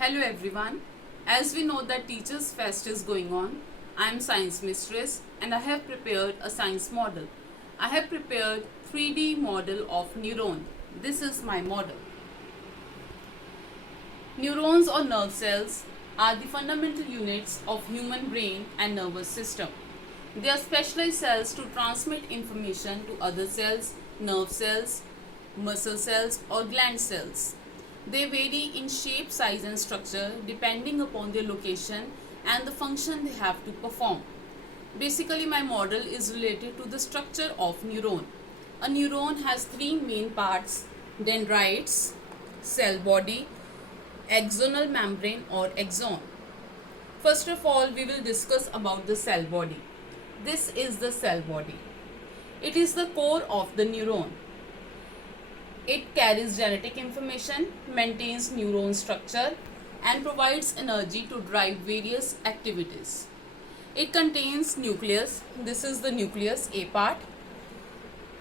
Hello everyone. As we know that Teachers Fest is going on, I am Science Mistress and I have prepared a science model. I have prepared 3D model of neuron. This is my model. Neurons or nerve cells are the fundamental units of human brain and nervous system. They are specialized cells to transmit information to other cells, nerve cells, muscle cells or gland cells. They vary in shape, size and structure depending upon their location and the function they have to perform. Basically, my model is related to the structure of neuron. A neuron has three main parts: dendrites, cell body, axonal membrane or axon. First of all, we will discuss about the cell body. This is the cell body. It is the core of the neuron. It carries genetic information, maintains neuron structure, and provides energy to drive various activities. It contains nucleus, this is the nucleus, A part,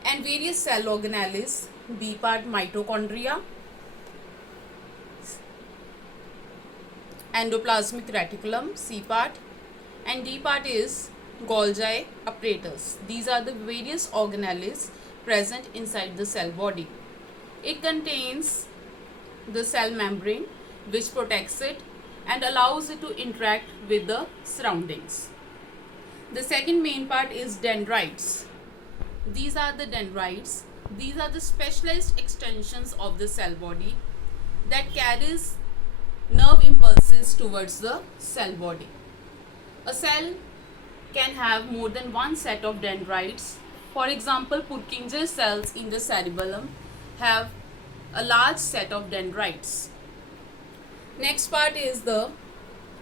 and various cell organelles, B part mitochondria, endoplasmic reticulum, C part, and D part is Golgi apparatus. These are the various organelles present inside the cell body. It contains the cell membrane which protects it and allows it to interact with the surroundings. The second main part is dendrites. These are the dendrites. These are the specialized extensions of the cell body that carries nerve impulses towards the cell body. A cell can have more than one set of dendrites. For example, Purkinje cells in the cerebellum have a large set of dendrites. Next part is the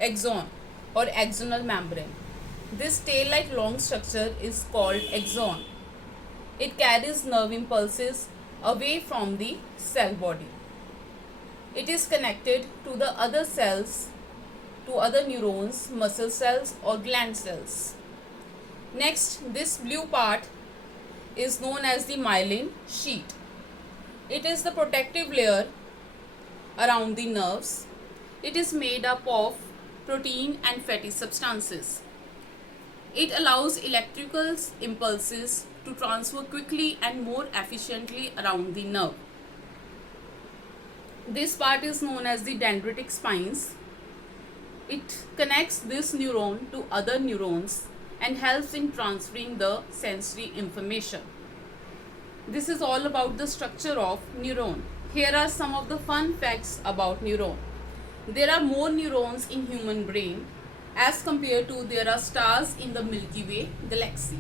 axon or axonal membrane. This tail-like long structure is called axon. It carries nerve impulses away from the cell body. It is connected to the other cells, to other neurons, muscle cells or gland cells. Next, this blue part is known as the myelin sheath. It is the protective layer around the nerves. It is made up of protein and fatty substances. It allows electrical impulses to transfer quickly and more efficiently around the nerve. This part is known as the dendritic spines. It connects this neuron to other neurons and helps in transferring the sensory information. This is all about the structure of neuron. Here are some of the fun facts about neuron. There are more neurons in human brain as compared to there are stars in the Milky Way galaxy.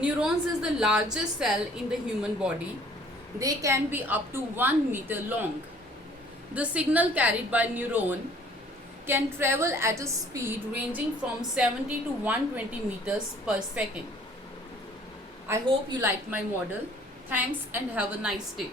Neurons is the largest cell in the human body. They can be up to 1 meter long. The signal carried by neuron can travel at a speed ranging from 70 to 120 meters per second. I hope you liked my model. Thanks and have a nice day.